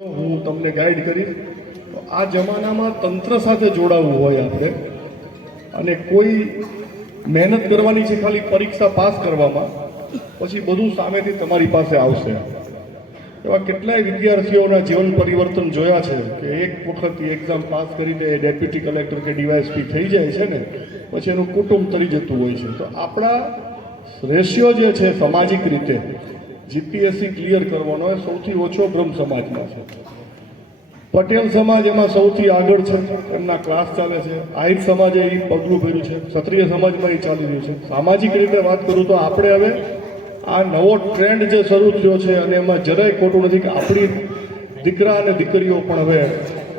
હું તમને ગાઈડ કરીશ. તો આ જમાનામાં તંત્ર સાથે જોડાવવું હોય આપણે અને કોઈ મહેનત કરવાની છે ખાલી પરીક્ષા પાસ કરવામાં, પછી બધું સામેથી તમારી પાસે આવશે. એવા કેટલાય વિદ્યાર્થીઓના જીવન પરિવર્તન જોયા છે કે એક વખત એક્ઝામ પાસ કરીને ડેપ્યુટી કલેક્ટર કે ડીવાયએસપી થઈ જાય છે ને, પછી એનું કુટુંબ તરી જતું હોય છે. તો આપણા રેશિયો જે છે સામાજિક રીતે જીપીએસસી ક્લિયર કરવાનો એ સૌથી ઓછો બ્રહ્મ સમાજમાં છે. પટેલ સમાજ એમાં સૌથી આગળ છે, એમના ક્લાસ ચાલે છે. આહિર સમાજે એ પગલું ભર્યું છે, ક્ષત્રિય સમાજમાં એ ચાલી રહ્યું છે. સામાજિક રીતે વાત કરું તો આપણે હવે આ નવો ટ્રેન્ડ જે શરૂ થયો છે અને એમાં જરાય ખોટું નથી કે આપણી દીકરા અને દીકરીઓ પણ હવે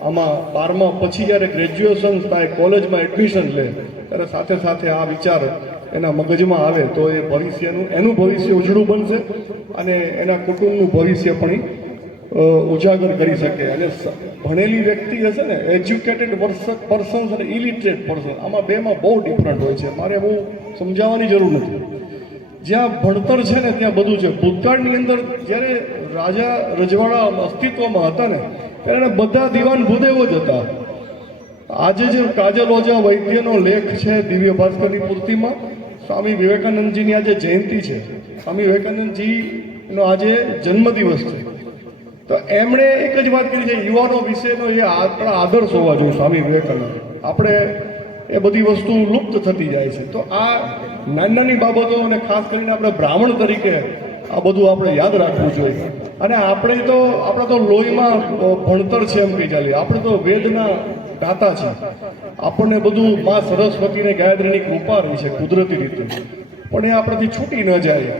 આમાં 12મા પછી જ્યારે ગ્રેજ્યુએશન થાય, કોલેજમાં એડમિશન લે, ત્યારે સાથે સાથે આ વિચાર એના મગજમાં આવે તો એ એનું ભવિષ્ય ઉજળું બનશે અને એના કુટુંબનું ભવિષ્ય પણ ઉજાગર કરી શકે. અને ભણેલી વ્યક્તિ હશે ને, એજ્યુકેટેડ પર્સન્સ અને ઇલિટરેટ પર્સન, આમાં બેમાં બહુ ડિફરન્ટ હોય છે. મારે બહુ સમજાવવાની જરૂર નથી. જ્યાં ભણતર છે ને ત્યાં બધું છે. ભૂતકાળની અંદર જ્યારે રાજા રજવાડા અસ્તિત્વમાં હતા ને, ત્યારે બધા દિવાન ભૂદેવો જ હતા. આજે જે કાજલ ઓઝા વૈદ્યનો લેખ છે દિવ્ય ભાસ્કરની પૂર્તિમાં, સ્વામી વિવેકાનંદજીની આજે જયંતિ છે. સ્વામી વિવેકાનંદજીનો આજે જન્મદિવસ છે. તો એમણે એક જ વાત કરી છે, યુવાનો વિશેનો એ આપણા આદર્શ હોવા જોઈએ. સ્વામી વિવેકાનંદ, આપણે એ બધી વસ્તુ લુપ્ત થતી જાય છે. તો આ નાની નાની બાબતો અને ખાસ કરીને આપણે બ્રાહ્મણ તરીકે આ બધું આપણે યાદ રાખવું જોઈએ. અને આપણે તો લોહીમાં ભણતર છે એમ કહી ચાલીએ. આપણે તો વેદના ગાતા છે. આપણને બધું મા સરસ્વતીને ગાયત્રીની કૃપા રહી છે કુદરતી રીતે, પણ એ આપણાથી છૂટી ન જાય.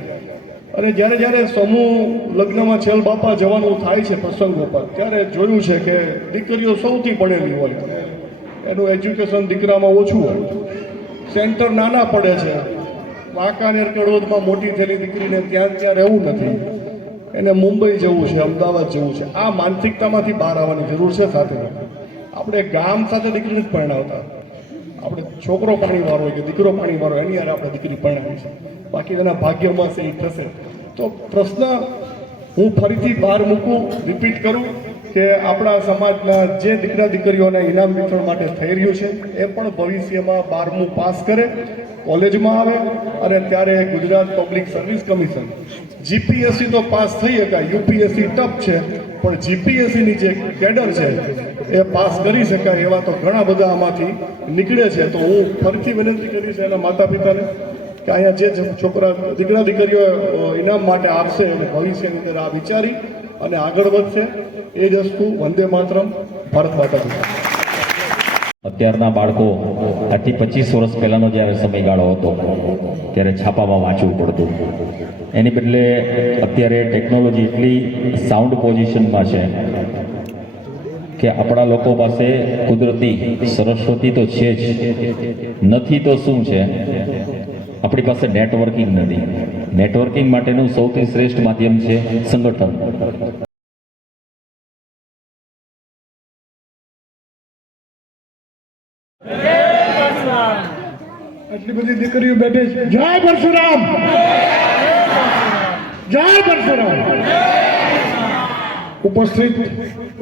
અને જ્યારે સમૂહ લગ્નમાં છેલ બાપા જવાનું થાય છે પ્રસંગો પર, ત્યારે જોયું છે કે દીકરીઓ સૌથી ભણેલી હોય, એનું એજ્યુકેશન દીકરામાં ઓછું હોય. સેન્ટર નાના પડે છે. વાંકાનેર કડોદમાં મોટી થયેલી દીકરીને ત્યાં રહેવું નથી, એને મુંબઈ જવું છે, અમદાવાદ જવું છે. આ માનસિકતામાંથી બહાર આવવાની જરૂર છે. સાથે આપણે ગામ સાથે દીકરીને જ પરણાવતા. આપણે છોકરો પાણીવાળો હોય કે દીકરો પાણીવાળો, એની યાર આપણે દીકરી પરણાવી છે, બાકી એના ભાગ્યમાં છે એ થશે. તો પ્રશ્ન હું ફરીથી બહાર મૂકું, રિપીટ કરું કે આપણા સમાજના જે દીકરા દીકરીઓને ઇનામ વિતરણ માટે થઈ રહ્યું છે એ પણ ભવિષ્યમાં 12મું પાસ કરે, કોલેજમાં આવે અને ત્યારે Gujarat public service commission, GPSC તો પાસ થઈ શકાય, યુપીએસસી ટફ છે, પણ જીપીએસસીની જે કેડર છે એ પાસ કરી શકાય એવા તો ઘણા બધા આમાંથી નીકળે છે. તો હું ફરીથી વિનંતી કરીશ એના માતા પિતાને કે અહીંયા જે છોકરા દીકરા દીકરીઓ ઇનામ માટે આપશે અને ભવિષ્યની અંદર આ વિચારી અને આગળ વધશે. એ જ વસ્તુ. વંદે માતરમ, ભારત માતા પિતા. અત્યારના બાળકો આજથી 25 વર્ષ પહેલાનો જ્યારે સમયગાળો હતો ત્યારે છાપામાં વાંચવું પડતું. એની બદલે અત્યારે ટેકનોલોજી એટલી સાઉન્ડ પોઝિશનમાં છે કે આપણા લોકો પાસે કુદરતી સરસ્વતી તો છે જ, નથી તો શું છે, આપણી પાસે નેટવર્કિંગ નથી. નેટવર્કિંગ માટેનું સૌથી શ્રેષ્ઠ માધ્યમ છે સંગઠન. આટલી બધી દીકરીઓ બેઠી છે. જય પરશુરામ, જય પરશુરામ. ઉપસ્થિત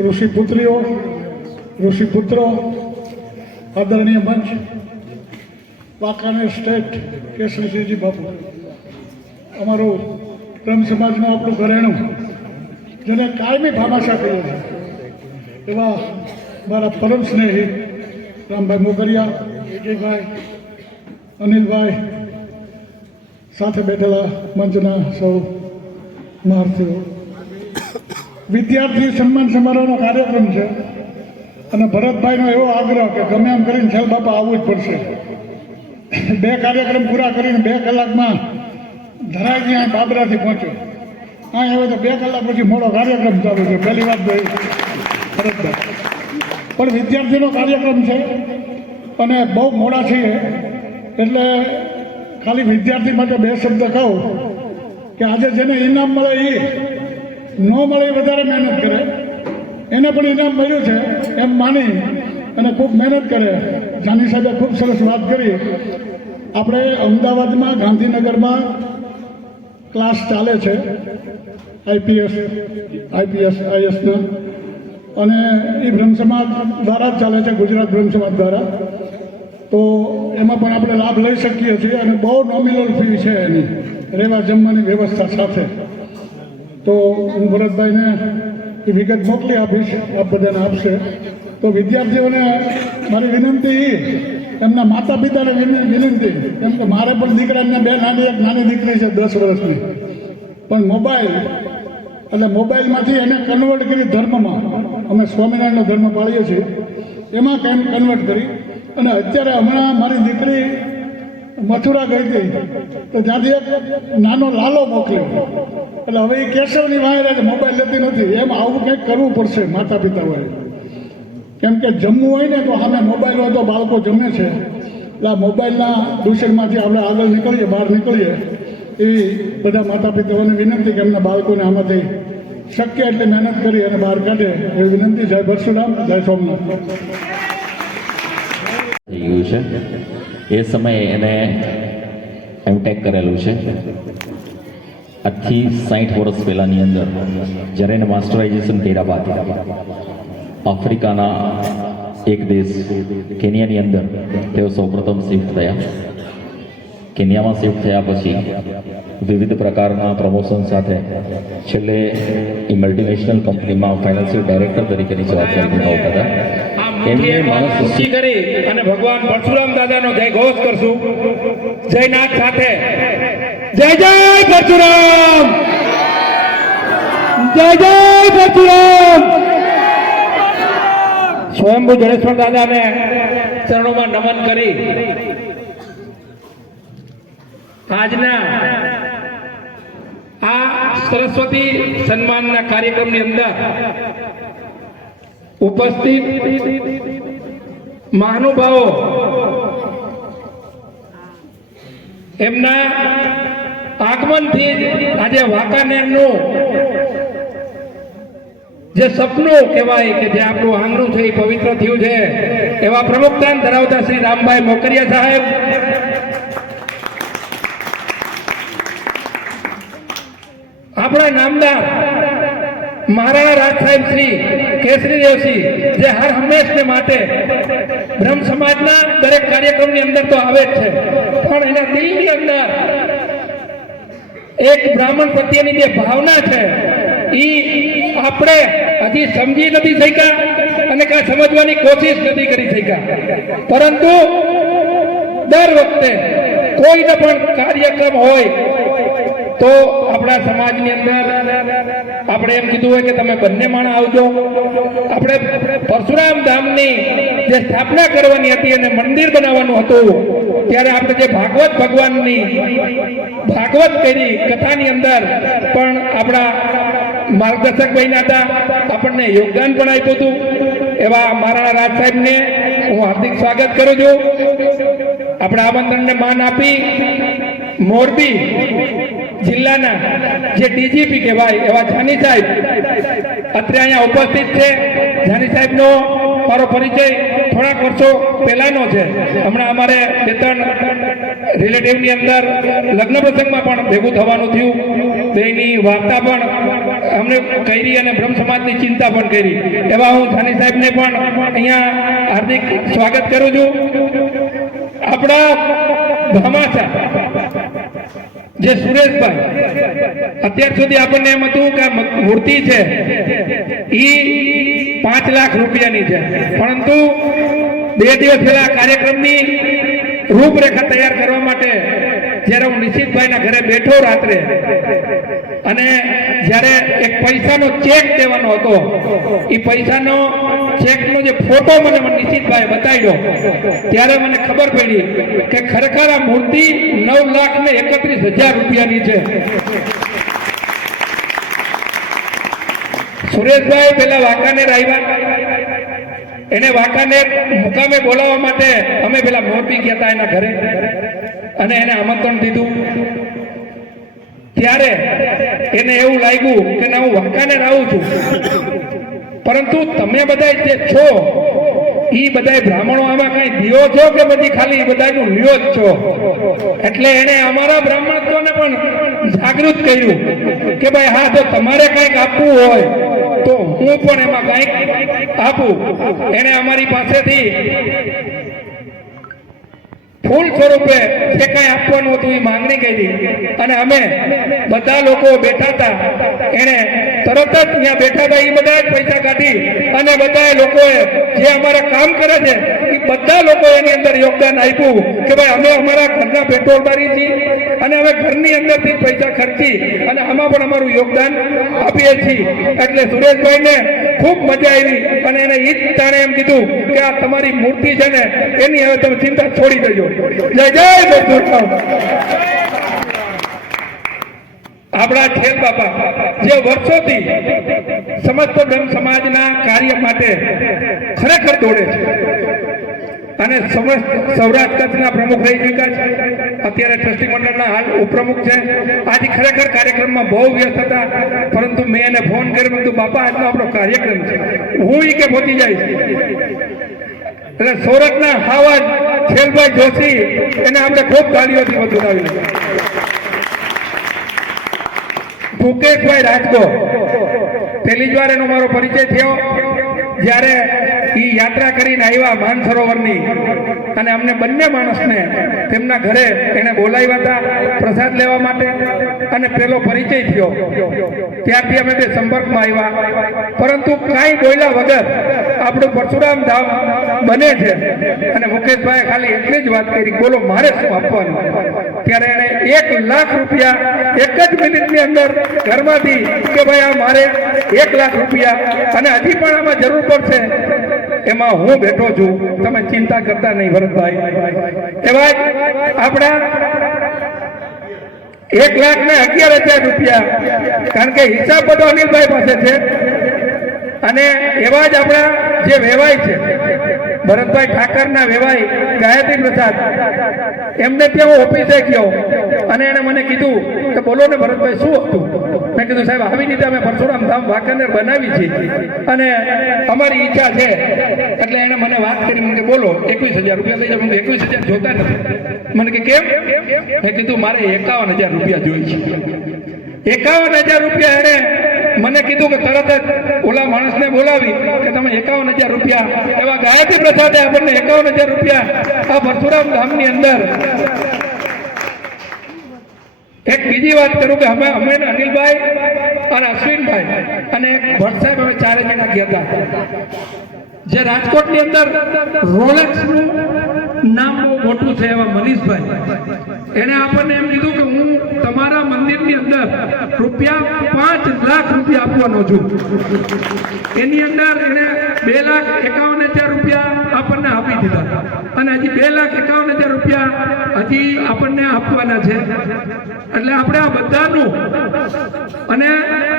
ઋષિપુત્રીઓ, ઋષિપુત્રો, આદરણીય મંચ, વાંકાનેર સ્ટેટ કેસરીજી બાપુ, અમારું બ્રહ્મ સમાજનું આપણું ઘરેણું, જેને કાયમી ભામાશા કહીએ છીએ, એવા મારા પરમ સ્નેહી રામભાઈ મોગરિયા, વિજયભાઈ, અનિલભાઈ, સાથે બેઠેલા મંચના સૌ મહારથીઓ. વિદ્યાર્થી સન્માન સમારોહનો કાર્યક્રમ છે અને ભરતભાઈનો એવો આગ્રહ કે ગમે એમ કરીને છેલ બાપા આવવું જ પડશે. 2 કાર્યક્રમ પૂરા કરીને 2 કલાકમાં ધરાઈ ત્યાં બાબરાથી પહોંચ્યો. અહીં હવે તો 2 કલાક પછી મોડો કાર્યક્રમ ચાલુ છે. પહેલી વાત ભાઈ ભરતભાઈ, પણ વિદ્યાર્થીનો કાર્યક્રમ છે અને બહુ મોડા છીએ એટલે ખાલી વિદ્યાર્થી માટે 2 શબ્દ કહું કે આજે જેને ઇનામ મળે એ ન મળે એ વધારે મહેનત કરે, એને પણ ઇનામ મળ્યું છે એમ માની અને ખૂબ મહેનત કરે. જાની સાહેબે ખૂબ સરસ વાત કરી. આપણે અમદાવાદમાં, ગાંધીનગરમાં ક્લાસ ચાલે છે આઈપીએસ આઈએસના, અને એ બ્રહ્મ સમાજ દ્વારા જ ચાલે છે, ગુજરાત બ્રહ્મ સમાજ દ્વારા. તો એમાં પણ આપણે લાભ લઈ શકીએ છીએ અને બહુ નોમિનલ ફી છે એની, રહેવા જમવાની વ્યવસ્થા સાથે. તો હું ભરતભાઈને એ વિગત મોકલી આપીશ, આપ બધાને આપશે. તો વિદ્યાર્થીઓને મારી વિનંતી એમના માતા પિતાને વિનંતી, કેમ કે મારે પણ દીકરાને એક નાની દીકરી છે 10 વર્ષની, પણ મોબાઈલ એટલે મોબાઈલમાંથી એને કન્વર્ટ કરી ધર્મમાં, અમે સ્વામિનારાયણનો ધર્મ પાળીએ છીએ, એમાં કેમ કન્વર્ટ કરી. અને અત્યારે હમણાં મારી દીકરી મથુરા ગઈ હતી તો ત્યાંથી એક નાનો લાલો મોકલ્યો, એટલે હવે એ કેશવની વાંહે રહે, મોબાઈલ લેતી નથી. એમ આવું કંઈક કરવું પડશે માતા પિતાઓએ, કેમ કે જમવું હોય ને તો સામે મોબાઈલ હોય તો બાળકો જમે છે. એટલે આ મોબાઈલના દૂષણમાંથી આપણે આગળ નીકળીએ, બહાર નીકળીએ, એવી બધા માતા પિતાઓને વિનંતી કે એમના બાળકોને આમાંથી શક્ય એટલી મહેનત કરી અને બહાર કાઢે એવી વિનંતી. જય પરશુરામ, જય સોમનાથ. થઈ ગયું છે એ સમયે એને એમટેક કરેલું છે. આજથી 60 વર્ષ પહેલાંની અંદર જ્યારે એને માસ્ટરાઇઝેશન કર્યા બાદ આફ્રિકાના એક દેશ કેન્યાની અંદર તેઓ સૌપ્રથમ શિફ્ટ થયા. કેન્યામાં શિફ્ટ થયા પછી વિવિધ પ્રકારના પ્રમોશન સાથે છેલ્લે એ મલ્ટીનેશનલ કંપનીમાં ફાઇનાન્શિયલ ડાયરેક્ટર તરીકેની જવાબદારી નિભાવતા હતા. એમને માણસ કરી અને ભગવાન પરશુરામ દાદાનો જય ઘોષ કરશું. જયનાથ સાથે જય જય પરશુરામ, જય જય પરશુરામ. સ્વયંભૂ જડેશ્વર દાદાને ચરણોમાં નમન કરી આજના આ સરસ્વતી સન્માનના કાર્યક્રમની અંદર ઉપસ્થિત મહાનુભાવો એમના આગમનથી આજે વાંકાનેરનું જે સપનું કહેવાય કે જે આપણું આંગણું છે એ પવિત્ર થયું છે, એવા પ્રમુખદાન ધરાવતા શ્રી રામભાઈ મોકરિયા સાહેબ, આપણા નામદાર મહારાણા રાજ સાહેબ શ્રી કેસરીદેવસિંહ, જે હર હંમેશને માટે બ્રહ્મ સમાજના દરેક કાર્યક્રમની અંદર તો આવે જ છે, પણ એના દિલની અંદર એક બ્રાહ્મણ પ્રત્યેની જે ભાવના છે એ આપણે હજી સમજી નથી શક્યા અને કાંઈ સમજવાની કોશિશ નથી કરી શક્યા. પરંતુ દર વખતે કોઈને પણ કાર્યક્રમ હોય તો આપણા સમાજની અંદર આપણે એમ કીધું હોય કે તમે બંને માણસ આવજો. આપણે પરશુરામ ધામની જે સ્થાપના કરવાની હતી અને મંદિર બનાવવાનું હતું ત્યારે આપણે જે ભાગવત ભગવાનની ભાગવત કરી કથાની અંદર પણ આપણા માર્ગદર્શક બન્યા હતા, આપણને યોગદાન પણ આપ્યું હતું. એવા મારા રાજ સાહેબને હું હાર્દિક સ્વાગત કરું છું. આપણા આમંત્રણને માન આપી મોરબી જિલ્લાના જે ડીજીપી કહેવાય એવા જાની સાહેબ અત્યારે અહીંયા ઉપસ્થિત છે. જાની સાહેબનો મારો પરિચય થોડાક વર્ષો પહેલાનો છે. હમણાં અમારે 2-3 રિલેટિવની અંદર લગ્ન પ્રસંગમાં પણ ભેગું થવાનું થયું, તો એની વાર્તા પણ અમને કરી અને બ્રહ્મ સમાજની ચિંતા પણ કરી. એવા હું જાની સાહેબને પણ અહીંયા હાર્દિક સ્વાગત કરું છું. આપણા ભામાસા જે સુરેશભાઈ, અત્યાર સુધી આપણને એમ હતું કે મૂર્તિ છે એ 5 લાખ રૂપિયાની છે, પરંતુ 2 દિવસ પહેલા કાર્યક્રમની રૂપરેખા તૈયાર કરવા માટે જ્યારે હું નિશિતભાઈના ઘરે બેઠો રાત્રે અને જ્યારે એક પૈસાનો ચેક દેવાનો હતો, એ પૈસાનો ચેકનો જે ફોટો મને નિશિતભાઈ બતાવ્યો ત્યારે મને ખબર પડી કે ખરેખર આ મૂર્તિ 9,31,000 રૂપિયાની છે. સુરેશભાઈ પેલા વાંકાનેર આવ્યા, એને વાંકાનેર મુકામે બોલાવવા માટે અમે પેલા મોરબી ગયા હતા એના ઘરે અને એને આમંત્રણ દીધું. ત્યારે એને એવું લાગ્યું કે ના, હું વાંકાનેર આવું છું, પરંતુ તમે બધા જે છો એ બધા બ્રાહ્મણો આમાં કઈ દિયો છો કે પછી ખાલી બધાનું લ્યો જ છો? એટલે એને અમારા બ્રાહ્મણત્વને પણ જાગૃત કર્યું કે ભાઈ હા, જો તમારે કંઈક આપવું હોય તો હું પણ એમાં કંઈક આપું. એને અમારી પાસેથી ફૂલ સ્વરૂપે જે કઈ આપવાનું હતું એ માંગણી કરી અને અમે બધા લોકો બેઠા હતા. એને તરત જ ત્યાં બેઠા હતા એ બધા જ પૈસા કાઢી અને બધા લોકોએ જે અમારા કામ કરે છે એ બધા લોકો એની અંદર યોગદાન આપ્યું કે ભાઈ અમે અમારા ઘરના પેટ્રોલ બારી છીએ અને અમે ઘરની અંદરથી પૈસા ખર્ચી અને આમાં પણ અમારું યોગદાન આપીએ છીએ. એટલે સુરેશભાઈને ખૂબ મજા આવી અને એને ઈ જ તાણે એમ કીધું કે આ તમારી મૂર્તિ છે ને એની હવે તમે ચિંતા છોડી દેજો. જય જય મજદૂર કામ. આપણા ખેલ બાપા જે વર્ષોથી સમસ્ત બ્રહ્મ સમાજના કાર્ય માટે ખરેખર દોડે છે અને સમસ્ત સૌરાષ્ટ્ર કચ્છના પ્રમુખ રહી ચૂક્યા છે. અત્યારે ટ્રસ્ટી મંડળના હાલ ઉપપ્રમુખ છે. આજે ખરેખર કાર્યક્રમમાં બહુ વ્યસ્ત હતા, પરંતુ મેં એને ફોન કર્યો, મેં કીધું બાપા આજનો આપણો કાર્યક્રમ છે, હું ઈ કે પહોંચી જઈશ. એટલે સુરતના હાવજ ખેલભાઈ જોશી એને આપણે ખૂબ તાળીઓથી વધાવી. મુકેશભાઈ રાજકોટ પહેલી જ વાર એનો મારો પરિચય થયો જ્યારે એ યાત્રા કરીને આવ્યા માનસરોવરની અને અમને બંને માણસને તેમના ઘરે એને બોલાવ્યા હતા પ્રસાદ લેવા માટે અને પેલો પરિચય થયો. ત્યારથી અમે બે સંપર્કમાં આવ્યા, પરંતુ કાંઈ બોલ્યા વગર આપણું પરશુરામ ધામ બને છે. અને મુકેશભાઈએ ખાલી એટલી જ વાત કરી, બોલો મારે શું આપવાનું? ત્યારે એને 1 લાખ રૂપિયા એક જ મિનિટની અંદર ઘરમાંથી કે ભાઈ આ મારે 1 લાખ રૂપિયા અને હજી પણ આમાં જરૂર પડશે, એમાં હું બેઠો છું, તમે ચિંતા કરતા નહીં ભરતભાઈ. એવા જ આપણા 1,11,000 રૂપિયા, કારણ કે હિસાબ બધો અનિલભાઈ પાસે છે. અને એવા જ આપણા જે વેવાય છે ભરતભાઈ ઠાકરના વેવાય ગાયત્રી પ્રસાદ, એમને ત્યાં હું ઓફિસે ગયો અને એને મને કીધું કે બોલો ને ભરતભાઈ શું હતું? મેં કીધું સાહેબ આવી રીતે અમે પરશુરામ ધામ વાંકાનેર બનાવી છે અને અમારી ઈચ્છા છે. એટલે એને મને વાત કરી, મને કે બોલો 21,000 રૂપિયા લઈ જાઓ. મને 21,000 જોતા નથી. મને કે કેમ? મેં કીધું મારે 51,000 રૂપિયા જોઈએ છે. 51,000 રૂપિયા એને મને કીધું કે તરત જ ઓલા માણસને બોલાવી કે તમે 51,000 રૂપિયા, એવા ગાયત્રી પ્રસાદે આપણને 51,000 રૂપિયા આ પરશુરામ ધામની અંદર. એક બીજી વાત કરું કે અમે અનિલભાઈ અને અશ્વિનભાઈ અને ભટ્ટ સાહેબ અમે 4 જણા ગયા હતા. જે રાજકોટની અંદર રોલેક્સનું નામ બહુ મોટું છે એવા મનીષભાઈ, એને આપણને એમ કીધું કે હું તમારા મંદિરની અંદર ₹5 લાખ રૂપિયા આપવાનો છું. એની અંદર એને 2,51,000 રૂપિયા આપણને આપી દીધા અને હજી 2,51,000 રૂપિયા હજી આપણને આપવાના છે. એટલે આપણે આ બધાનું, અને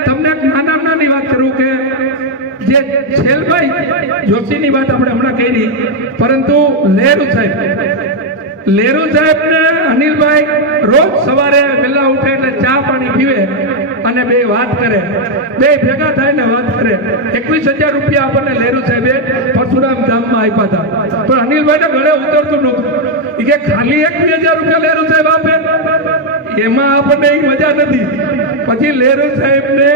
તમને એક નાની વાત કરું કે જે છેલભાઈ જોશીની વાત આપણે હમણાં કરી, પરંતુ લેરુ સાહેબને અનિલભાઈ રોજ સવારે વહેલા ઉઠે એટલે ચા પાણી પીવે અને બે વાત કરે, બે ભેગા થાય ને વાત કરે. 21,000 રૂપિયા આપણને લેરુ સાહેબે પરશુરામ ધામમાં આપ્યા હતા, પણ અનિલભાઈને ગળે ઉતરતું નહોતું. એ કે ખાલી 21,000 રૂપિયા લેરુ સાહેબ આપે, એમાં આપણને એક મજા નથી. પછી લેરુ સાહેબને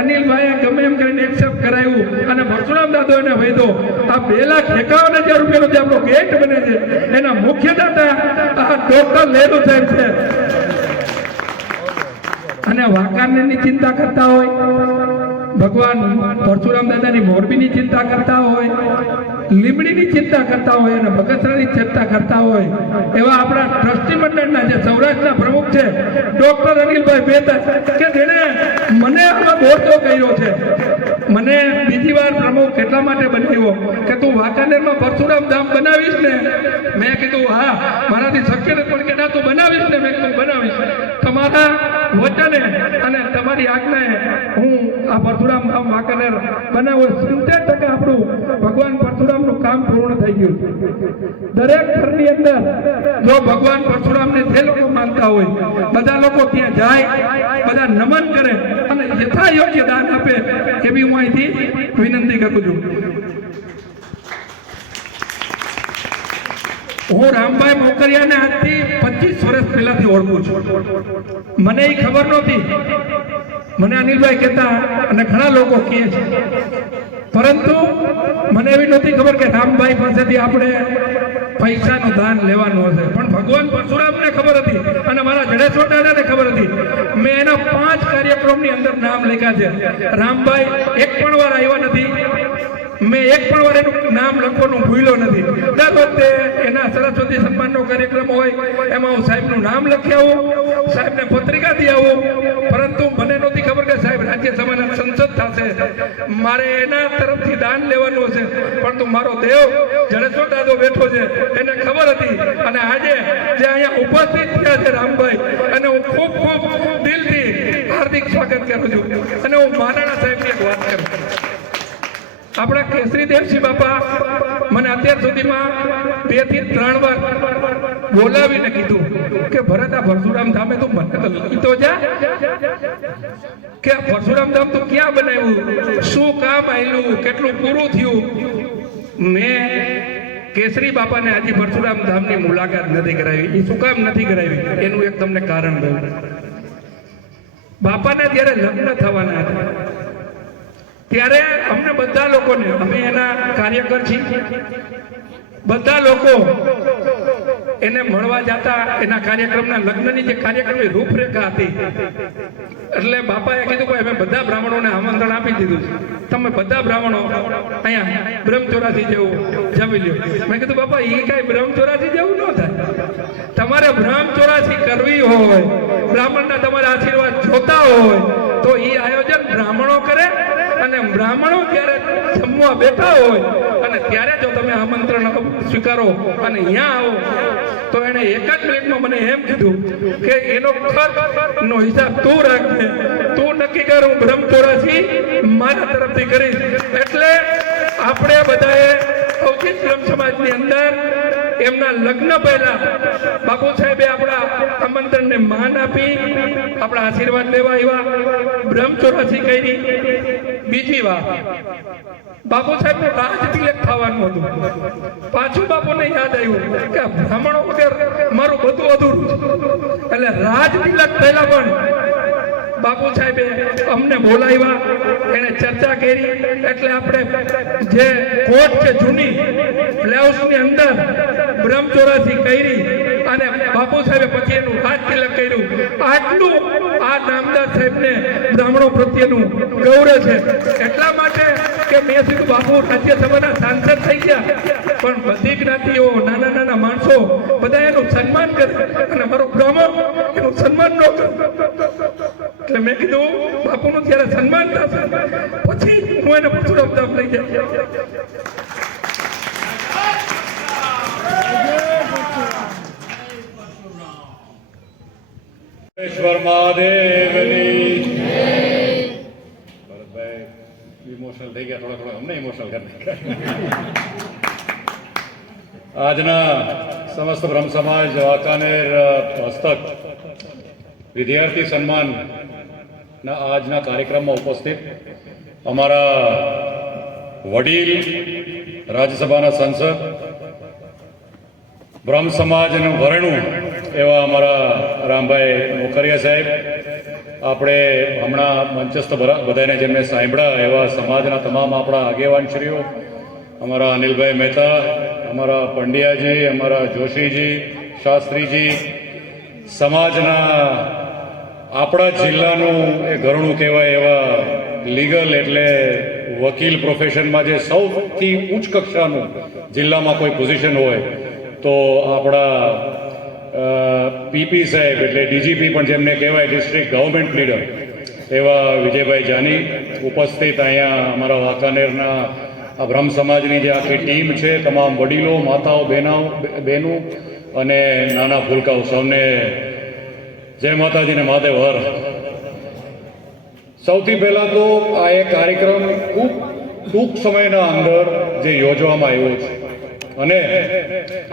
અનિલભાઈએ ગમે એમ કરીને એક્સેપ્ટ કરાવ્યું અને પરશુરામ દાદો એને વૈદો આ 2,51,000 રૂપિયાનો જે આપણો ગેટ બને છે એના મુખ્ય દાતા આ ડોક્ટર લેરુ સાહેબ છે. અને વાંકાનેરની ચિંતા કરતા હોય, ભગવાન પરશુરામ દાદાની મોરબીની ચિંતા કરતા હોય, લીમડીની ચિંતા કરતા હોય અને બગસરાની ચિંતા કરતા હોય, એવા આપણા ટ્રસ્ટી મંડળના જે સૌરાષ્ટ્રના પ્રમુખ છે ડોક્ટર અનિલભાઈ મહેતા, કે જેણે મને આમાં મોરચો કર્યો છે. મને બીજી વાર પ્રમુખ એટલા માટે બનાવ્યો કે તું વાંકાનેરમાં પરશુરામ ધામ બનાવીશ ને? મેં કીધું હા, મારાથી શક્ય નથી, પણ કે ના તું બનાવીશ ને? મેં કીધું બનાવીશ. તમારા વચને અને તમારી આજ્ઞાએ હું આ પરશુરામ ધામ વાંકાનેર બનાવું. 70% આપણું ભગવાન પરશુરામનું કામ પૂર્ણ થઈ ગયું. દરેક ઘરની અંદર જો ભગવાન પરશુરામને જે લોકો માનતા હોય બધા લોકો ત્યાં જાય, બધા નમન કરે અને યથા યોગ્ય દાન આપે, એવી હું અહીંથી વિનંતી કરું છું. હું રામભાઈ મોકરિયાને આજથી 25 વર્ષ પહેલાથી ઓળખું છું. મને એ ખબર નહોતી, મને અનિલભાઈ કહેતા અને ઘણા લોકો કહે છે, પરંતુ મને એવી નહોતી ખબર કે રામભાઈ પાસેથી આપણે પૈસાનું દાન લેવાનું હશે. પણ ભગવાન પરશુરામને ખબર હતી અને મારા જડેશ્વર દાદાને ખબર હતી. મેં એના 5 કાર્યક્રમની અંદર નામ લખ્યા છે. રામભાઈ એક પણ વાર આવ્યા નથી, મેં એક પણ વાર એનું નામ લખવાનું ભૂલ્યો નથી. દર વખતે એના સરસ્વતી સન્માનનો કાર્યક્રમ હોય એમાં હું સાહેબનું નામ લખી આવું, સાહેબને પત્રિકા દઈ આવું. પરંતુ મને નહોતી ખબર કે સાહેબ રાજ્યસભાના સંસદ થશે, મારે એના તરફથી દાન લેવાનું હશે. પરંતુ મારો દેવ જડેશ્વર દાદો બેઠો છે, એને ખબર હતી. અને આજે જે અહીંયા ઉપસ્થિત થયા છે રામભાઈ, અને હું ખૂબ ખૂબ દિલથી હાર્દિક સ્વાગત કરું છું. અને હું માનાણા સાહેબની એક વાત કરું. આપણા કેસરી દેવસિંહ બાપા મને અત્યાર સુધીમાં 2 થી 3 વાર બોલાવીને કીધું કે ભરત આ પરશુરામ ધામે તું મને તો લઈ તો જા, કે આ પરશુરામ ધામ તું ક્યાં બનાવ્યું, શું કામ આવ્યું, કેટલું પૂરું થયું. મેં કેસરી બાપાને આજે પરશુરામ ધામની મુલાકાત નથી કરાવી. એ શું કામ નથી કરાવી એનું એક તમને કારણ દઉં. બાપાના જ્યારે લગ્ન થવાના હતા ત્યારે અમને બધા લોકોને, અમે એના કાર્યકર છીએ, બધા લોકો એને મળવા જતા. એના કાર્યક્રમના લગ્નની જે કાર્યક્રમની રૂપરેખા હતી, એટલે બાપાએ કીધું કે અમે બધા બ્રાહ્મણોને આમંત્રણ આપી દીધું છે, તમે બધા બ્રાહ્મણો અહીંયા બ્રહ્મચોરાસી જેવું જમી લ્યો. મેં કીધું બાપા એ કાંઈ બ્રહ્મચોરાસી જેવું ન થાય. તમારે બ્રહ્મચોરાસી કરવી હોય, બ્રાહ્મણના તમારા આશીર્વાદ જોતા હોય તો એ આયોજન બ્રાહ્મણો કરે. અને બ્રાહ્મણો જ્યારે જમવા બેઠા હોય અને ત્યારે જો તમે આમંત્રણ સ્વીકારો અને અહીંયા આવો તો એને 1 જ મિનિટમાં મને એમ કીધું કે એનો ખર્ચનો હિસાબ તું રાખજે, તું નક્કી કર, હું બ્રહ્મચોરાસી મારા તરફથી કરીશ. એટલે આપણે બધાએ અવચિત બ્રહ્મ સમાજની અંદર એમના લગ્ન પહેલા બાપુ સાહેબે આપણા આમંત્રણને માન આપી આપણા આશીર્વાદ લેવા આવ્યા, બ્રહ્મચોરાસી કરી. બીજી વાત, બાપુ સાહેબનું રાજ તિલક થવાનું હતું. પાછું બાપુને યાદ આવ્યું કે બ્રાહ્મણો વગર મારું બધું અધૂરું છે. એટલે રાજ તિલક પહેલા પણ બાપુ સાહેબે અમને બોલાવ્યા, એને ચર્ચા કરી. એટલે આપણે જે કોર્ટ છે જૂની પ્લેહાઉસની અંદર બ્રહ્મચોરાસી કરી અને બાપુ સાહેબે પછી એનું રાજ તિલક કર્યું. આટલું આ નામદાર સાહેબને બ્રાહ્મણો પ્રત્યેનું ગૌરવ છે. એટલા માટે કે મેં સીધું બાપુ રાજ્યસભાના સાંસદ થઈ ગયા, પણ બધી જ્ઞાતિઓ, નાના નાના માણસો બધા એનું સન્માન કરે અને મારો બ્રાહ્મણ એનું સન્માન ન કરે. એટલે મેં કીધું બાપુનું જ્યારે સન્માન થશે પછી હું એને પરશુરામ ધામ લઈ જઈશ. ઈશ્વર મહાદેવની. ભરતભાઈ ઇમોશનલ થઈ ગયા, થોડા અમને ઇમોશનલ કરી નાખ્યા. આજના સમસ્ત બ્રહ્મ સમાજ વાંકાનેર હસ્તક વિદ્યાર્થી સન્માનના આજના કાર્યક્રમમાં ઉપસ્થિત અમારા વડીલ રાજ્યસભાના સાંસદ, બ્રહ્મ સમાજનું વરણું એવા અમારા રામભાઈ મોખરિયા સાહેબ, આપણે હમણાં મંચસ્થ બધાને જેમને સાંભળ્યા એવા સમાજના તમામ આપણા આગેવાનશ્રીઓ, અમારા અનિલભાઈ મહેતા, અમારા પંડ્યાજી, અમારા જોશીજી, શાસ્ત્રીજી, સમાજના આપણા જિલ્લાનું એ ઘરણું કહેવાય એવા લીગલ એટલે વકીલ પ્રોફેશનમાં જે સૌથી ઉચ્ચ કક્ષાનું જિલ્લામાં કોઈ પોઝિશન હોય તો આપણા પીપી સાહેબ એટલે ડીજીપી પણ જેમને કહેવાય ડિસ્ટ્રિક્ટ ગવર્મેન્ટ લીડર એવા વિજયભાઈ જાની ઉપસ્થિત. અહીંયા અમારા વાંકાનેરના આ બ્રહ્મ સમાજની જે આખી ટીમ છે, તમામ વડીલો, માતાઓ, બહેનો અને નાના ભૂલકાઓ, સૌને જય માતાજીને મહાદેવ હર. સૌથી પહેલાં તો આ એક કાર્યક્રમ ખૂબ ટૂંક સમયના અંદર જે યોજવામાં આવ્યો છે અને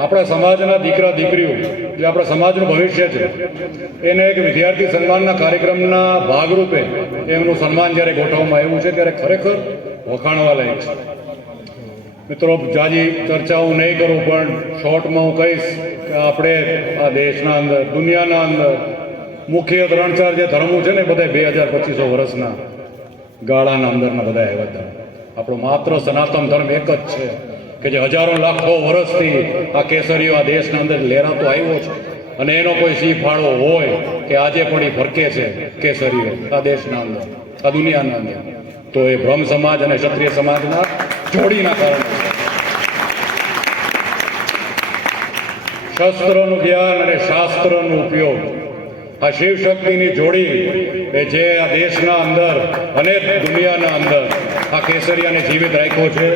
આપણા સમાજના દીકરા દીકરીઓ જે આપણા સમાજનું ભવિષ્ય છે એને એક વિદ્યાર્થી સન્માનના કાર્યક્રમના ભાગરૂપે એમનું સન્માન જ્યારે ગોઠવવામાં આવ્યું છે ત્યારે ખરેખર વખાણવા લાયક છે. મિત્રો, જાજી ચર્ચા હું નહીં કરું, પણ શોર્ટમાં હું કહીશ કે આપણે આ દેશના અંદર, દુનિયાના અંદર મુખ્ય 3-4 જે ધર્મો છે ને બધા 2000-2500 વર્ષના ગાળાના અંદરના બધા આવ્યા હતા. આપણો માત્ર સનાતન ધર્મ એક જ છે કે જે હજારો લાખો વર્ષથી આ કેસરીઓ આ દેશના અંદર લહેરાતો આવ્યો છે, અને એનો કોઈ સી ફાળો હોય કે આજે પણ એ ભરકે છે કેસરીઓ આ દેશના અંદર, આ દુનિયાના અંદર, તો એ બ્રહ્મ સમાજ અને ક્ષત્રિય સમાજના જોડીના કારણે શસ્ત્રનું જ્ઞાન અને શાસ્ત્રનો ઉપયોગ, આ શિવ શક્તિની જોડી એ જે આ દેશના અંદર અને દુનિયાના અંદર આ કેસરિયાને જીવિત રાખ્યો છે.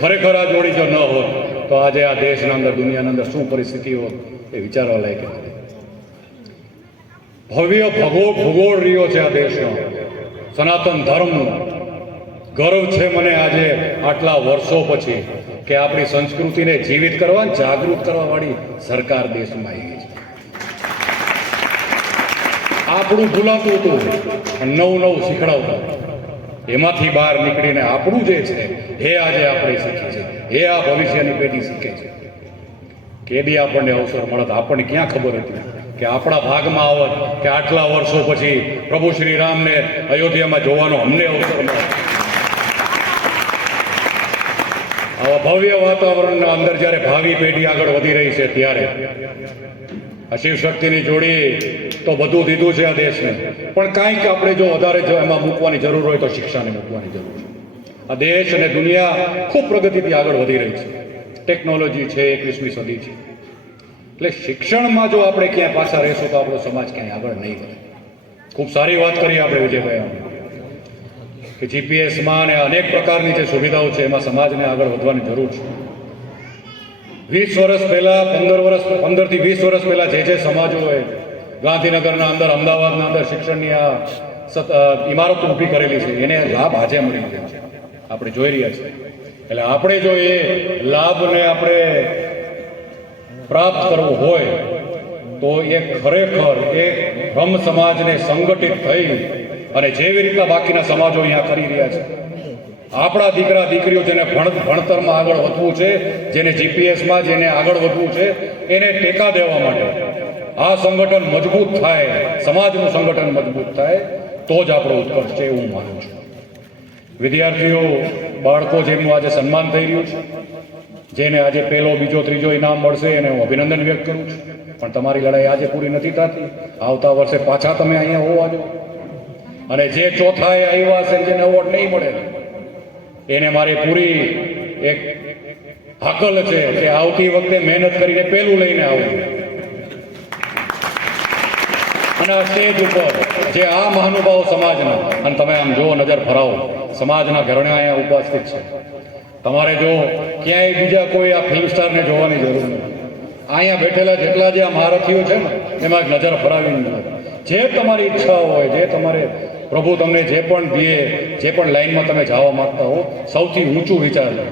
ખરેખર આ જોડી જો ન હોત તો આજે આ દેશના અંદર દુનિયાના અંદર શું પરિસ્થિતિ હોત એ વિચારવા લાયક નથી. ભવ્ય ભૂગોળ રહ્યો છે આ દેશનો, સનાતન ધર્મનો ગર્વ છે મને આજે આટલા વર્ષો પછી કે આપણી સંસ્કૃતિને જીવિત કરવા, જાગૃત કરવા વાળી સરકાર દેશમાં આવી છે. આપણું ભૂલાતું હતું, નવું શીખડાવતા, એમાંથી બહાર નીકળીને આપણું જે છે એ આજે આપણે શીખીએ છીએ, એ આ ભવિષ્યની પેઢી શીખે છે. કે બી આપણને અવસર મળત, આપણને ક્યાં ખબર હતી કે આપણા ભાગમાં આવત કે આટલા વર્ષો પછી પ્રભુ શ્રી રામને અયોધ્યામાં જોવાનો અમને અવસર મળે. આવા ભવ્ય વાતાવરણના અંદર જ્યારે ભાવિ પેઢી આગળ વધી રહી છે ત્યારે આ શિવ શક્તિની જોડી તો બધું દીધું છે આ દેશને, પણ કાંઈક આપણે જો વધારે જો એમાં મૂકવાની જરૂર હોય તો શિક્ષાને મૂકવાની જરૂર છે. આ દેશ અને દુનિયા ખૂબ પ્રગતિથી આગળ વધી રહી છે, ટેકનોલોજી છે, 21મી સદી છે, એટલે શિક્ષણમાં જો આપણે ક્યાંય પાછા રહીશું તો આપણો સમાજ ક્યાંય આગળ નહીં વધે. ખૂબ સારી વાત કરી આપણે વિજયભાઈ કે જીપીએસમાં અને અનેક પ્રકારની જે સુવિધાઓ છે એમાં સમાજને આગળ વધવાની જરૂર છે. 20 વર્ષ પહેલા 15 થી 20 વર્ષ પહેલા જે સમાજોએ ગાંધીનગરના અંદર, અમદાવાદના અંદર શિક્ષણની આ ઇમારતો ઊભી કરેલી છે એને લાભ આજે મળી રહ્યો છે, આપણે જોઈ રહ્યા છીએ. એટલે આપણે જો એ લાભને આપણે પ્રાપ્ત કરવું હોય તો એ ખરેખર એક બ્રહ્મ સમાજને સંગઠિત થઈ અને જેવી રીતના બાકીના સમાજો અહીંયા કરી રહ્યા છે, આપણા દીકરા દીકરીઓ જેને ભણતરમાં આગળ વધવું છે, જેને જીપીએસમાં જેને આગળ વધવું છે, એને ટેકા દેવા માટે આ સંગઠન મજબૂત થાય, સમાજનું સંગઠન મજબૂત થાય તો જ આપણો ઉત્કર્ષ છે એવું માનું છું. વિદ્યાર્થીઓ, બાળકો જેમનું આજે સન્માન થઈ રહ્યું છે, જેને આજે પહેલો, બીજો, ત્રીજો ઇનામ મળશે એને હું અભિનંદન વ્યક્ત કરું છું. પણ તમારી લડાઈ આજે પૂરી નથી થતી, આવતા વર્ષે પાછા તમે અહીંયા હોવા જો, અને જે ચોથાએ આવ્યા છે જેને એવોર્ડ નહીં મળે એને મારી પૂરી એક હાકલ છે કે આવતી વખતે મહેનત કરીને પહેલું લઈને આવવું. અને આ સ્ટેજ ઉપર જે આ મહાનુભાવો સમાજના, અને તમે આમ જો નજર ફરાવો, સમાજના ઘરણા અહીંયા ઉપસ્થિત છે. તમારે જો ક્યાંય બીજા કોઈ આ ફિલ્મ સ્ટારને જોવાની જરૂર નથી, અહીંયા બેઠેલા જેટલા જે આ મહારથીઓ છે ને એમાં નજર ફરાવીને જે તમારી ઈચ્છા હોય, જે તમારે પ્રભુ તમને જે પણ દે, જે પણ લાઈનમાં તમે જવા માંગતા હો, સૌથી ઊંચું વિચારજો.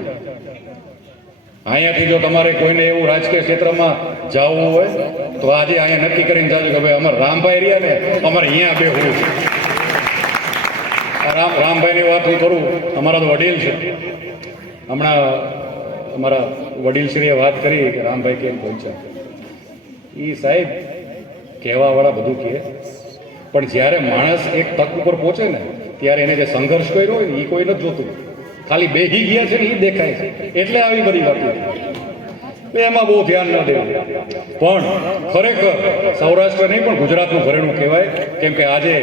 અહીંયાથી જો તમારે કોઈને એવું રાજકીય ક્ષેત્રમાં જવું હોય તો આજે અહીંયા નક્કી કરીને જાજો કે ભાઈ અમારે રામભાઈ રહ્યા ને અમારે અહીંયા બેહવું છે. રામભાઈની વાત હું કરું, અમારા તો વડીલ છે, હમણાં અમારા વડીલશ્રીએ વાત કરી કે રામભાઈ કેમ પહોંચ્યા. એ સાહેબ કહેવાવાળા બધું કહે, પણ જ્યારે માણસ એક તક ઉપર પહોંચે ને ત્યારે એને જે સંઘર્ષ કર્યો હોય ને એ કોઈ નથી જોતું, ખાલી બેહી ગયા છે ને એ દેખાય છે. એટલે આવી બધી વાતો એમાં બહુ ધ્યાન ન દેવું. પણ ખરેખર સૌરાષ્ટ્ર નહીં પણ ગુજરાતનું ઘરેણું કહેવાય, કેમ કે આજે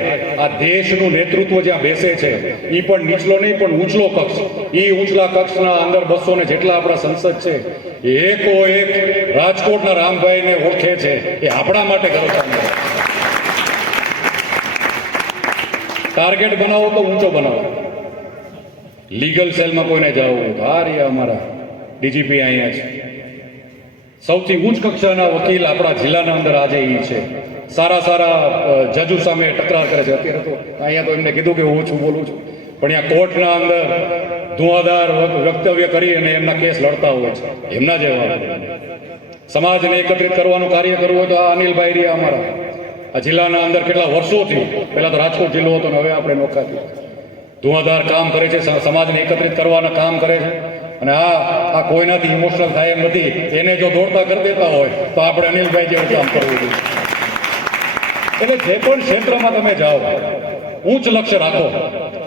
આ દેશનું નેતૃત્વ જ્યાં બેસે છે એ પણ નીચલો નહીં પણ ઊંચલો કક્ષ, એ ઊંચલા કક્ષના અંદર 200 ને જેટલા આપણા સંસદ છે, એકો એક રાજકોટના રામભાઈને ઓળખે છે, એ આપણા માટે ગર્વ છે. ટાર્ગેટ બનાવો તો ઊંચો બનાવો. લીગલ સેલમાં કોઈને જવું તો આ રહ્યા અમારા ડીજીપી અહીંયા છે, સૌથી ઉચ્ચ કક્ષાના વકીલ આપણા જિલ્લાના અંદર આજે એ છે, સારા જજુ સામે તકરાર કરે છે. અત્યારે તો અહીંયા તો એમને કીધું કે હું ઓછું બોલું છું, પણ અહીંયા કોર્ટના અંદર ધુઆધાર વક્તવ્ય કરી અને એમના કેસ લડતા હોય છે. એમના જેવા સમાજને એકત્રિત કરવાનું કાર્ય કરવું હોય તો આ અનિલભાઈ રહ્યા અમારા આ જિલ્લાના અંદર કેટલા વર્ષોથી, પહેલા તો રાજકોટ જિલ્લો હતો ને હવે આપણે નોખાથી ધુઆધાર કામ કરે છે, સમાજને એકત્રિત કરવાના કામ કરે છે. અને આ કોઈનાથી ઇમોશનલ થાય એમ નથી, એને જો દોડતા કરી દેતા હોય તો આપણે અનિલભાઈ જેવું કામ કરવું જોઈએ. એટલે જે પણ ક્ષેત્રમાં તમે જાઓ ઉચ્ચ લક્ષ્ય રાખો.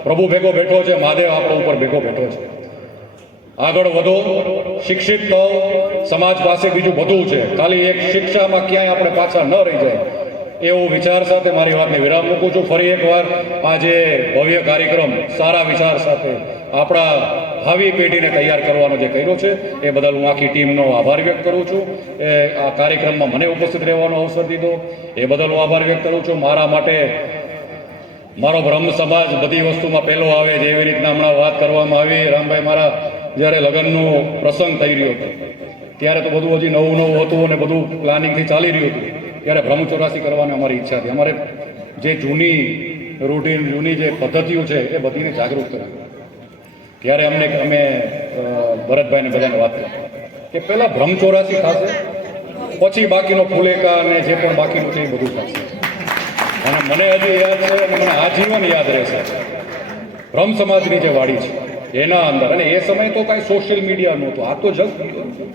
પ્રભુ ભેગો બેઠો છે, મહાદેવ આપણો ઉપર ભેગો બેઠો છે. આગળ વધો, શિક્ષિત થો, સમાજ પાસે બીજું બધું છે, ખાલી એક શિક્ષામાં ક્યાંય આપણે પાછા ન રહી જાય એવો વિચાર સાથે મારી વાતને વિરામ મૂકું છું. ફરી એકવાર આજે ભવ્ય કાર્યક્રમ સારા વિચાર સાથે આપણા ભાવિ પેઢીને તૈયાર કરવાનો જે કર્યો છે એ બદલ હું આખી ટીમનો આભાર વ્યક્ત કરું છું. એ આ કાર્યક્રમમાં મને ઉપસ્થિત રહેવાનો અવસર દીધો એ બદલ હું આભાર વ્યક્ત કરું છું. મારા માટે મારો બ્રહ્મ સમાજ બધી વસ્તુમાં પહેલો આવે, જેવી રીતના હમણાં વાત કરવામાં આવી. રામભાઈ, મારા જ્યારે લગ્નનો પ્રસંગ થઈ રહ્યો હતો ત્યારે તો બધું હજી નવું નવું હતું અને બધું પ્લાનિંગથી ચાલી રહ્યું હતું. ત્યારે બ્રહ્મચોરાસી કરવાની અમારી ઈચ્છા હતી. અમારે જે જૂની રૂટીન, જૂની જે પદ્ધતિઓ છે એ બધીને જાગૃત કરવી. ત્યારે અમે ભરતભાઈને બધાને વાત કરી કે પહેલાં બ્રહ્મચોરાસી થશે, પછી બાકીનો ફુલેકા અને જે પણ બાકીનું છે એ બધું થશે. અને મને હજી યાદ છે અને મને આજીવન યાદ રહેશે બ્રહ્મ સમાજની જે વાડી છે એના અંદર. અને એ સમયે તો કાંઈ સોશિયલ મીડિયા નહોતું. આ તો જગ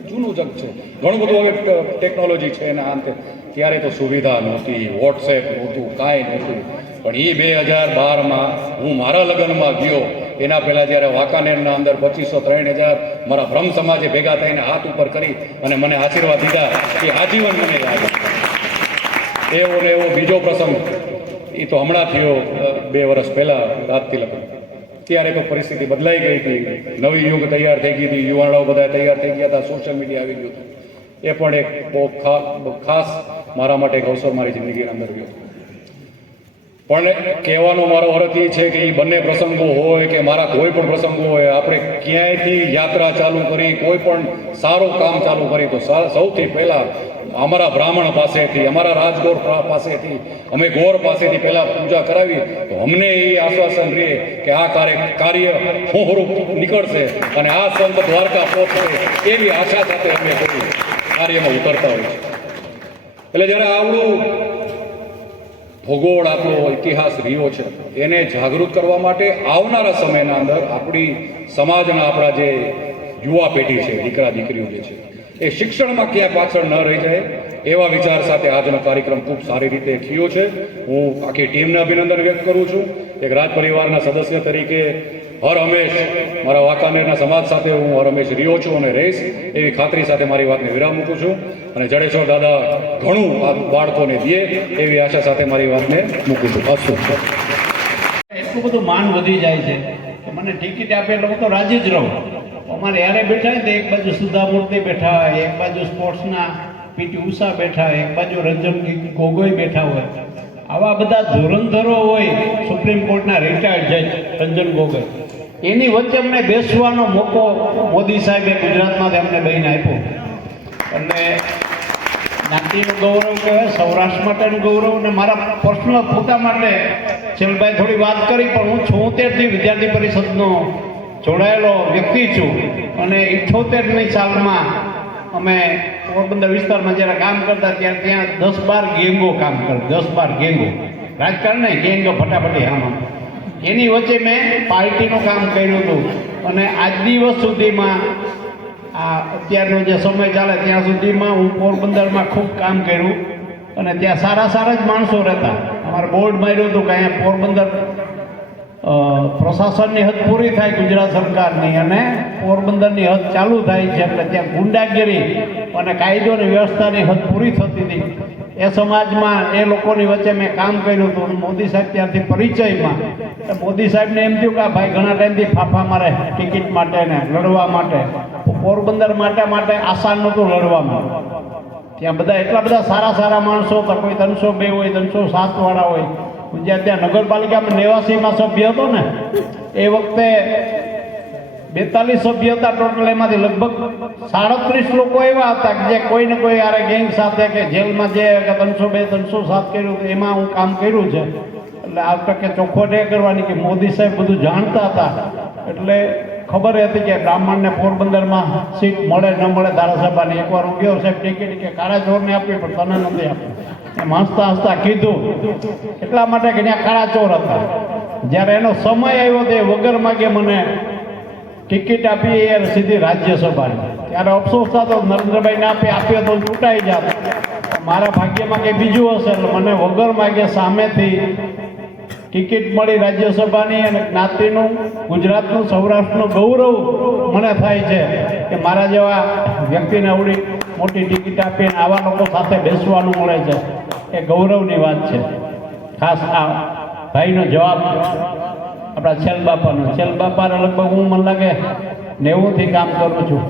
જૂનું જગ છે. ઘણું બધું હવે ટેકનોલોજી છે એના અંતે. ત્યારે તો સુવિધા નહોતી, વોટ્સએપ નહોતું, કાંઈ નહોતું. પણ એ 2012માં હું મારા લગ્નમાં ગયો એના પહેલાં જ્યારે વાંકાનેરના અંદર 2500-3000 મારા બ્રહ્મ સમાજે ભેગા થઈને હાથ ઉપર કરી અને મને આશીર્વાદ દીધા એ આજીવન મને યાદ છે. એવો ને એવો બીજો પ્રસંગ એ તો હમણાં થયો 2 વર્ષ પહેલાં રાતથી લગ્ન. ત્યારે તો પરિસ્થિતિ બદલાઈ ગઈ હતી, નવી યુગ તૈયાર થઈ ગઈ હતી, યુવાનોઓ બધા તૈયાર થઈ ગયા હતા, સોશિયલ મીડિયા આવી ગયું હતું. એ પણ એક બહુ ખાસ મારા માટે એક અવસર મારી જિંદગીની અંદર ગયો. પણ કહેવાનો મારો અર્થ એ છે કે એ બંને પ્રસંગો હોય કે મારા કોઈ પણ પ્રસંગો હોય, આપણે ક્યાંયથી યાત્રા ચાલુ કરી, કોઈ પણ સારું કામ ચાલુ કરી તો સૌથી પહેલાં અમારા બ્રાહ્મણ પાસેથી, અમારા રાજગોર પાસેથી, અમે ગોર પાસેથી પહેલાં પૂજા કરાવી તો અમને એ આશ્વાસન રહે કે આ કાર્ય હોંહરું નીકળશે અને આ સંત દ્વારકા પહોંચશે એવી આશા સાથે અમે કોઈ કાર્યમાં ઉતરતા હોય છે. એટલે જ્યારે આવડું ભૂગોળ, આપણો ઇતિહાસ રહ્યો છે એને જાગૃત કરવા માટે આવનારા સમયના અંદર આપણી સમાજના આપણા જે યુવા પેઢી છે, દીકરા દીકરીઓ જે છે એ શિક્ષણમાં ક્યાંય પાછળ ન રહી જાય એવા વિચાર સાથે આજનો કાર્યક્રમ ખૂબ સારી રીતે થયો છે. હું આખી ટીમને અભિનંદન વ્યક્ત કરું છું. એક રાજ પરિવારના સદસ્ય તરીકે હર હંમેશ મારા વાંકાનેરના સમાજ સાથે હું હર હંમેશ રહ્યો છું અને રહીશ એવી ખાતરી સાથે મારી વાતને વિરામ મૂકું છું. અને જડેશ્વર દાદા ઘણું આ બાળકોને દે એવી આશા સાથે મારી વાતને મૂકું છું. અસ્તુ. એટલું બધું માન વધી જાય છે કે મને ટિકિટ આપે એટલે હું તો રાજી જ રહું. અમારે યારે બેઠા હોય તો એક બાજુ સુધા મૂર્તિ બેઠા હોય, એક બાજુ સ્પોર્ટ્સના પીટી ઉષા બેઠા હોય, એક બાજુ રંજન ગોગોઈ બેઠા હોય. આવા બધા ધુરંધરો હોય, સુપ્રીમ કોર્ટના રિટાયર્ડ જજ રંજન ગોગોઈ, એની વચ્ચે અમને બેસવાનો મોકો મોદી સાહેબે ગુજરાતમાંથી અમને બહીને આપ્યો. એટલે જ્ઞાતિનું ગૌરવ કહેવાય, સૌરાષ્ટ્ર માટેનું ગૌરવ. અને મારા પર્સનલ પોતા માટે ચેલભાઈ થોડી વાત કરી, પણ હું 76થી વિદ્યાર્થી પરિષદનો જોડાયેલો વ્યક્તિ છું. અને 78ની સાલમાં અમે પોરબંદર વિસ્તારમાં જ્યારે કામ કરતા ત્યારે ત્યાં 10-12 ગેંગો કામ કરતા, 10-12 ગેંગો, રાજકારણ નહીં, ગેંગો ફટાફટી આમાં. એની વચ્ચે મેં પાર્ટીનું કામ કર્યું હતું. અને આજ દિવસ સુધીમાં આ અત્યારનો જે સમય ચાલે ત્યાં સુધીમાં હું પોરબંદરમાં ખૂબ કામ કર્યું. અને ત્યાં સારા સારા જ માણસો રહેતા. અમારે બોર્ડ માર્યું હતું કે અહીંયા પોરબંદર પ્રશાસનની હદ પૂરી થાય ગુજરાત સરકારની અને પોરબંદરની હદ ચાલુ થાય છે. એટલે ત્યાં ગુંડાગીરી અને કાયદો અને વ્યવસ્થાની હદ પૂરી થતી હતી. એ સમાજમાં એ લોકોની વચ્ચે મેં કામ કર્યું હતું. મોદી સાહેબ ત્યારથી પરિચયમાં મોદી સાહેબને એમ થયું કે આ ભાઈ ઘણા ટાઈમથી ફાફા મારે ટિકિટ માટે ને લડવા માટે, પોરબંદર માટે આસાન નહોતું લડવામાં. ત્યાં બધા એટલા બધા સારા સારા માણસો હતા. કોઈ 302 હોય, 307 વાળા હોય. જ્યાં ત્યાં નગરપાલિકામાં 89માં સભ્ય હતો ને એ વખતે 42 સભ્ય હતા ટોટલ. એમાંથી લગભગ 37 લોકો એવા હતા કે જે કોઈ ને કોઈ યારે ગેંગ સાથે કે જેલમાં જે 302, 307 કર્યું એમાં હું કામ કર્યું છે. એટલે આ ટકે ચોખ્ખોટ એ કરવાની કે મોદી સાહેબ બધું જાણતા હતા. એટલે ખબર હતી કે બ્રાહ્મણને પોરબંદરમાં સીટ મળે ન મળે ધારાસભાની. એકવાર હું ગયો, સાહેબ ટિકિટ કે કાળા ચોરને આપી પણ તને નથી આપી. એમ હસતા હસતા કીધું એટલા માટે કે ત્યાં કાળા ચોર હતા. જ્યારે એનો સમય આવ્યો તે વગર માગે મને ટિકિટ આપી યાર સીધી રાજ્યસભાની. ત્યારે અફસોસ થતો નરેન્દ્રભાઈને આપ્યો તો ચૂંટાઈ જાત. મારા ભાગ્યમાં કંઈ બીજું હશે એટલે મને વગર માગે સામેથી ટિકિટ મળી રાજ્યસભાની અને જ્ઞાતિનું ગુજરાતનું સૌરાષ્ટ્રનું ગૌરવ મને થાય છે કે મારા જેવા વ્યક્તિને આવડી મોટી ટિકિટ આપીને આવા લોકો સાથે બેસવાનું મળે છે એ ગૌરવની વાત છે. ખાસ આ ભાઈનો જવાબ આપણા છેલબાપાને લગભગ હું મને લાગે 90થી કામ કરું છું.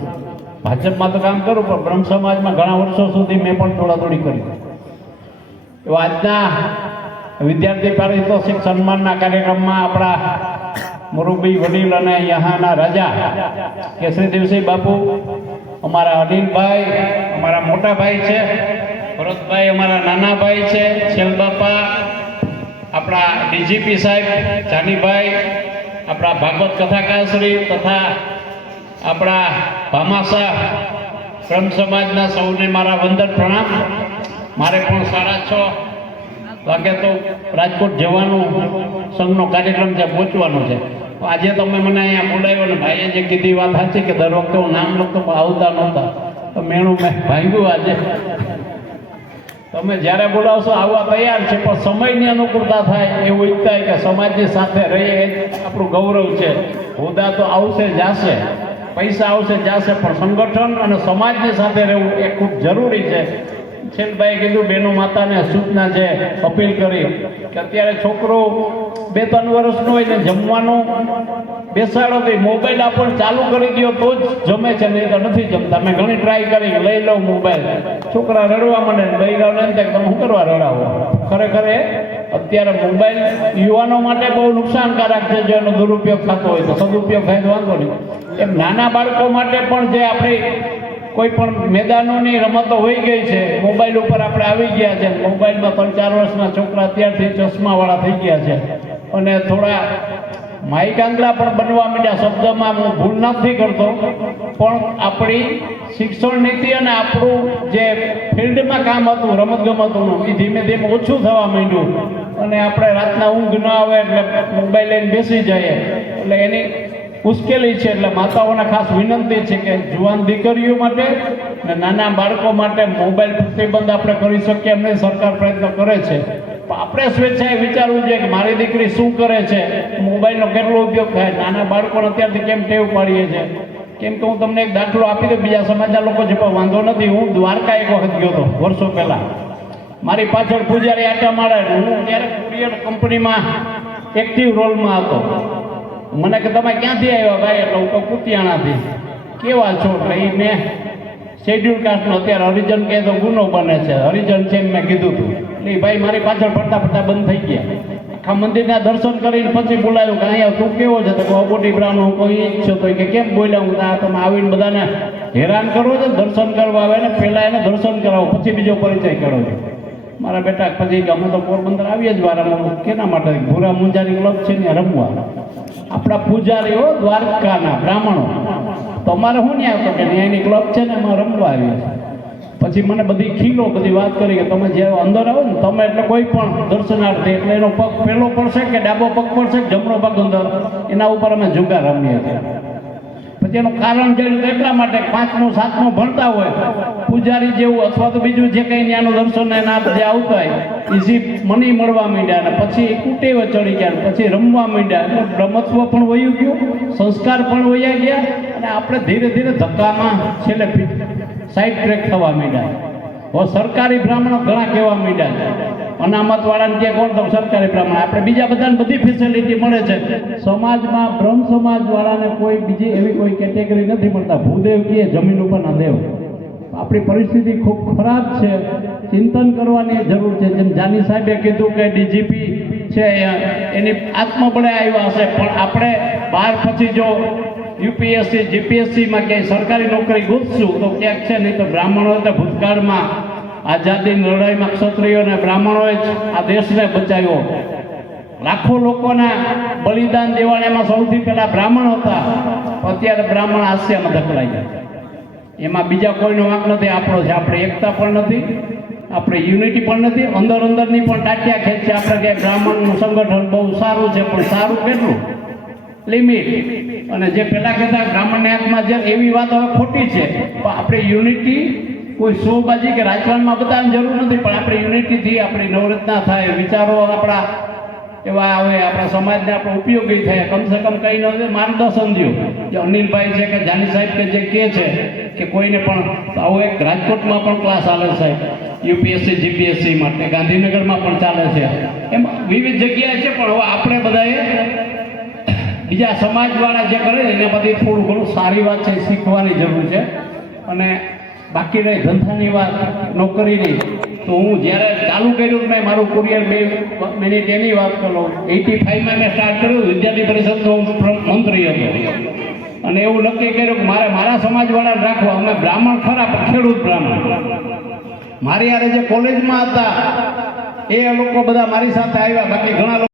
ભાજપમાં તો કામ કરું પણ બ્રહ્મ સમાજમાં ઘણા વર્ષો સુધી મેં પણ દોડાદોડી કરી. એવા આજના વિદ્યાર્થી પારિતોષિક સન્માનના કાર્યક્રમમાં આપણા મુરબ્બી વડીલ અને યહાના રાજા કેસરી દિવસી બાપુ, અમારા અનિલભાઈ અમારા મોટા ભાઈ છે, ભરતભાઈ અમારા નાના ભાઈ છે, છેલબાપા, આપણા ડીજીપી સાહેબ જાનીભાઈ, આપણા ભાગવત કથાકારશ્રી તથા આપણા ભામાસા બ્રહ્મ સમાજના સૌને મારા વંદન પ્રણામ. મારે પણ 6:30 વાગે તો રાજકોટ જવાનું સંઘનો કાર્યક્રમ ત્યાં પહોંચવાનો છે. આજે તમે મને અહીંયા બોલાવ્યો ને ભાઈએ જે કીધી વાત સાચી કે દર વખતે હું નામ લખતો પણ આવતા નહોતા તો મેણું મેં ભાંગ્યું. આજે તમે જ્યારે બોલાવશો આવવા તૈયાર છે પણ સમયની અનુકૂળતા થાય એવું ઈચ્છાય કે સમાજની સાથે રહીએ એ આપણું ગૌરવ છે. હોદ્દા તો આવશે જાશે, પૈસા આવશે જાશે, પણ સંગઠન અને સમાજની સાથે રહેવું એ ખૂબ જરૂરી છે. છેલ્ભાઈ કીધું બેનો માતાને સૂચના છે, અપીલ કરી કે અત્યારે છોકરો 2-3 વર્ષનો હોય ને જમવાનું બેસાડો તો મોબાઈલ આપણને ચાલુ કરી દો તો જ જમે છે, નહીં તો નથી જમતા. મેં ઘણી ટ્રાય કરી લઈ લઉં મોબાઈલ, છોકરા રડવા માંડે ને બૈરાઓને એમ થાય તમે શું કરવા રડાવો. ખરેખર અત્યારે મોબાઈલ યુવાનો માટે બહુ નુકસાનકારક છે. જો એનો દુરુપયોગ થતો હોય તો, સદુપયોગ થાય તો વાંધો નહીં. એમ નાના બાળકો માટે પણ જે આપણી કોઈ પણ મેદાનોની રમતો હોઈ ગઈ છે, મોબાઈલ ઉપર આપણે આવી ગયા છે. મોબાઈલમાં 3-4 વર્ષના છોકરા અત્યારથી ચશ્માવાળા થઈ ગયા છે અને થોડા માઈકાંગલા પણ બનવા માંડ્યા. શબ્દમાં હું ભૂલ નથી કરતો, પણ આપણી શિક્ષણ નીતિ અને આપણું જે ફિલ્ડમાં કામ હતું રમતગમતનું એ ધીમે ધીમે ઓછું થવા માંડ્યું અને આપણે રાતના ઊંઘ ન આવે એટલે મોબાઈલ લઈને બેસી જઈએ એટલે એની મુશ્કેલી છે. એટલે માતાઓને ખાસ વિનંતી છે કે જુવાન દીકરીઓ માટે અને નાના બાળકો માટે મોબાઈલ પ્રતિબંધ આપણે કરી શકીએ એમ નહીં. સરકાર પ્રયત્ન કરે છે પણ આપણે સ્વેચ્છાએ વિચારવું જોઈએ કે મારી દીકરી શું કરે છે, મોબાઈલનો કેટલો ઉપયોગ થાય. નાના બાળકોને અત્યારથી કેમ ટેવ પાડીએ છીએ. કેમ કે હું તમને એક દાખલો આપી દઉં, બીજા સમાજના લોકો છે પણ વાંધો નથી. હું દ્વારકા એક વખત ગયો હતો વર્ષો પહેલાં. મારી પાછળ પૂજારી આટા મારે, હું ત્યારે કુરિયર કંપનીમાં એક્ટિવ રોલમાં હતો. મને કે તમે ક્યાંથી આવ્યા ભાઈ? એટલે હું તો કુતિયાણાથી. કેવા છો? એટલે એ મેં શેડ્યુલ કાસ્ટનો અત્યારે હરિજન કહે તો ગુનો બને છે, હરિજન છે એમ મેં કીધું હતું. એટલે ભાઈ મારી પાછળ ફરતા ફરતા બંધ થઈ ગયા. આખા મંદિરના દર્શન કરીને પછી બોલાવ્યું કે અહીંયા તું કેવો છે? તો અબોટી બ્રાહ્મણ હું કોઈ ઈચ્છો તો કે કેમ બોલ્યા? હું આ તમે આવીને બધાને હેરાન કરો છો, દર્શન કરવા આવે ને પહેલાં એને દર્શન કરાવો પછી બીજો પરિચય કરો છો. મારા બેટા પછી કે અમે તો પોરબંદર આવીએ જ વારામાં. કેના માટે? ભૂરા મુંજાની ક્લબ છે ને રમવા. આપણા પૂજારીઓ દ્વારકાના બ્રાહ્મણો તમારે શું નહીં આવતો કે ન્યાયની ક્લબ છે ને એમાં રમવા આવ્યા. પછી મને બધી ખીલો બધી વાત કરી કે તમે જ્યારે અંદર આવો ને તમે એટલે કોઈ પણ દર્શનાર્થી એટલે એનો પગ પહેલો પડશે કે ડાબો પગ પડશે કે જમણો પગ અંદર, એના ઉપર અમે જુગાર રમીએ છીએ. પછી એનું કારણ જોયું તો એટલા માટે 5મું 7મું ભણતા હોય પૂજારી જેવું અથવા તો બીજું જે કંઈ ત્યાંનું દર્શન એના જે આવતા હોય ઇઝી મની મળવા માંડ્યા અને પછી કુટેવ ચડી ગયા, પછી રમવા માંડ્યા. એટલે રમતત્વ પણ વયું ગયું, સંસ્કાર પણ વયા ગયા અને આપણે ધીરે ધીરે ધક્કામાં છેલ્લે સાઈડ ટ્રેક થવા માંડ્યા. હવે સરકારી બ્રાહ્મણો ઘણા કહેવા માંડ્યા. અનામતવાળાને કે કોણ તો સરકારી બ્રાહ્મણ, આપણે બીજા બધાને બધી ફેસિલિટી મળે છે. સમાજમાં બ્રહ્મ સમાજવાળાને કોઈ બીજી એવી કોઈ કેટેગરી નથી મળતા. ભૂદેવ કહે જમીન ઉપરના દેવ. આપણી પરિસ્થિતિ ખૂબ ખરાબ છે, ચિંતન કરવાની જરૂર છે. જેમ જાની સાહેબે કીધું કે ડીજીપી છે એની આત્મબળે આવ્યા હશે, પણ આપણે 12 પછી જો યુપીએસસી જીપીએસસીમાં ક્યાંય સરકારી નોકરી ગોતશું તો ક્યાંક છે. નહીં તો બ્રાહ્મણો એટલે ભૂતકાળમાં આઝાદીની લડાઈમાં ક્ષત્રિયો અને બ્રાહ્મણોએ જ આ દેશને બચાવ્યો. લાખો લોકોના બલિદાન દેવાળામાં સૌથી પહેલા બ્રાહ્મણ હતા. અત્યારે બ્રાહ્મણ હાસ્યમાં ધકેલાઈ ગયા. એમાં બીજા કોઈનો વાંક નથી, આપણો છે. આપણે એકતા પણ નથી, આપણે યુનિટી પણ નથી, અંદર અંદરની પણ ટાટિયા ખેંચ છે. આપણે કે બ્રાહ્મણનું સંગઠન બહુ સારું છે, પણ સારું કેટલું? લિમિટ. અને જે પહેલાં કહેતા બ્રાહ્મણને હાથમાં જે એવી વાત હવે ખોટી છે. પણ આપણે યુનિટી કોઈ શોબાજી કે રાજકારણમાં બતાવવાની જરૂર નથી, પણ આપણી યુનિટીથી આપણી નવરત્ના થાય, વિચારો આપણા એવા આવે, આપણા સમાજને આપણે ઉપયોગી થાય, કમસે કમ કંઈ ન માર્ગદર્શન દો. જે અનિલભાઈ છે કે જાની સાહેબ કે જે કહે છે કે કોઈને પણ આવો એક રાજકોટમાં પણ ક્લાસ ચાલે સાહેબ યુપીએસસી જીપીએસસી માટે, ગાંધીનગરમાં પણ ચાલે છે, એમ વિવિધ જગ્યાએ છે. પણ હવે આપણે બધાએ બીજા સમાજવાળા જે કરે છે એના બધી થોડું ઘણું સારી વાત છે શીખવાની જરૂર છે. અને બાકી રહી ધંધાની વાત, નોકરીની, તો હું જ્યારે ચાલુ કર્યું મેં મારું કુરિયર 2 મિનિટ એની વાત કરો. 85માં મેં સ્ટાર્ટ કર્યું, વિદ્યાર્થી પરિષદનો મંત્રી હતો, અને એવું નક્કી કર્યું કે મારે મારા સમાજવાળાને રાખવા. અમે બ્રાહ્મણ ખરા પણ ખેડૂત બ્રાહ્મણ. મારી યારે જે કોલેજમાં હતા એ લોકો બધા મારી સાથે આવ્યા, બાકી ઘણા લોકો